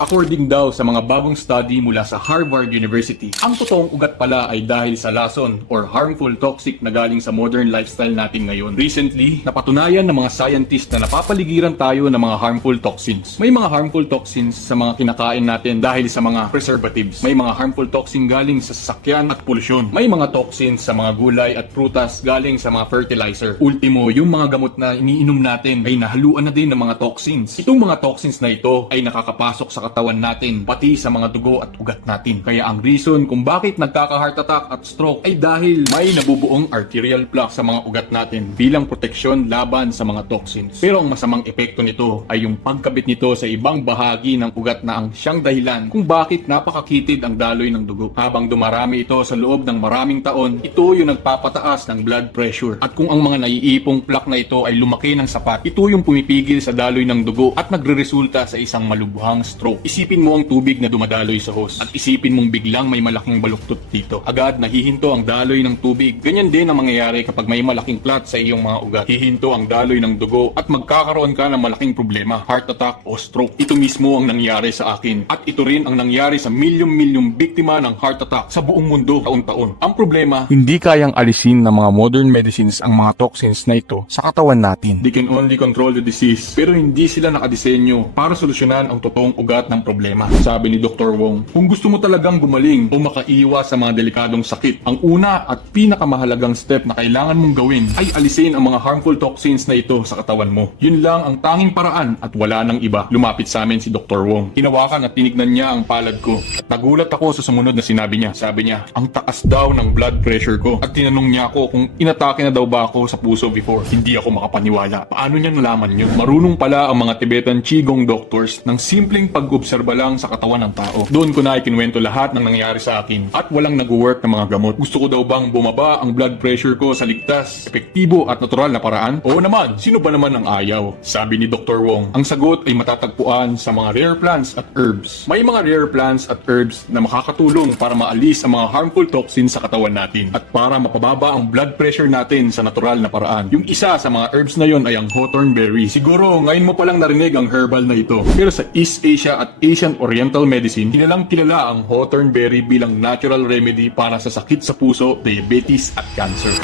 According daw sa mga bagong study mula sa Harvard University, ang totoong ugat pala ay dahil sa lason or harmful toxic na galing sa modern lifestyle natin ngayon. Recently, napatunayan ng mga scientists na napapaligiran tayo ng mga harmful toxins. May mga harmful toxins sa mga kinakain natin dahil sa mga preservatives. May mga harmful toxin galing sa sasakyan at polusyon. May mga toxins sa mga gulay at prutas galing sa mga fertilizer. Ultimo, yung mga gamot na iniinom natin ay nahaluan na din ng mga toxins. Itong mga toxins na ito ay nakakapasok sa katawan natin, pati sa mga dugo at ugat natin. Kaya ang reason kung bakit nagkaka-heart attack at stroke ay dahil may nabubuong arterial plaque sa mga ugat natin bilang proteksyon laban sa mga toxins. Pero ang masamang epekto nito ay yung pagkabit nito sa ibang bahagi ng ugat na ang siyang dahilan kung bakit napakakitid ang daloy ng dugo. Habang dumarami ito sa loob ng maraming taon, ito yung nagpapataas ng blood pressure. At kung ang mga naiipong plaque na ito ay lumaki ng sapat, ito yung pumipigil sa daloy ng dugo at nagreresulta sa isang malubhang stroke. Isipin mo ang tubig na dumadaloy sa hose at isipin mong biglang may malaking baluktot dito. Agad nahihinto ang daloy ng tubig. Ganyan din ang mangyayari kapag may malaking clot sa iyong mga ugat. Hihinto ang daloy ng dugo at magkakaroon ka ng malaking problema, heart attack o stroke. Ito mismo ang nangyari sa akin at ito rin ang nangyari sa milyong-milyong biktima ng heart attack sa buong mundo taon-taon. Ang problema, hindi kayang alisin ng mga modern medicines ang mga toxins na ito sa katawan natin. They can only control the disease pero hindi sila nakadesenyo para solusyonan ang totoong ugat ng problema. Sabi ni Dr. Wong, kung gusto mo talagang gumaling o makaiwas sa mga delikadong sakit, ang una at pinakamahalagang step na kailangan mong gawin ay alisin ang mga harmful toxins na ito sa katawan mo. Yun lang ang tanging paraan at wala nang iba. Lumapit sa amin si Dr. Wong. Hinawakan at tinignan niya ang palad ko. At nagulat ako sa sumunod na sinabi niya. Sabi niya, ang taas daw ng blood pressure ko. At tinanong niya ako kung inatake na daw ba ako sa puso before. Hindi ako makapaniwala. Paano niya nalaman yun? Marunong pala ang mga Tibetan Qigong doctors ng simpleng pag-obserba lang sa katawan ng tao. Doon ko na ikinwento lahat ng nangyari sa akin at walang nag-work na mga gamot. Gusto ko daw bang bumaba ang blood pressure ko sa ligtas, epektibo at natural na paraan? Oo naman, sino ba naman ang ayaw? Sabi ni Dr. Wong, ang sagot ay matatagpuan sa mga rare plants at herbs. May mga rare plants at herbs na makakatulong para maalis ang mga harmful toxins sa katawan natin at para mapababa ang blood pressure natin sa natural na paraan. Yung isa sa mga herbs na yon ay ang hawthorn berry. Siguro ngayon mo palang narinig ang herbal na ito. Pero sa East Asia at Asian Oriental Medicine, kilalang kilala ang hawthorn berry bilang natural remedy para sa sakit sa puso, diabetes at cancer.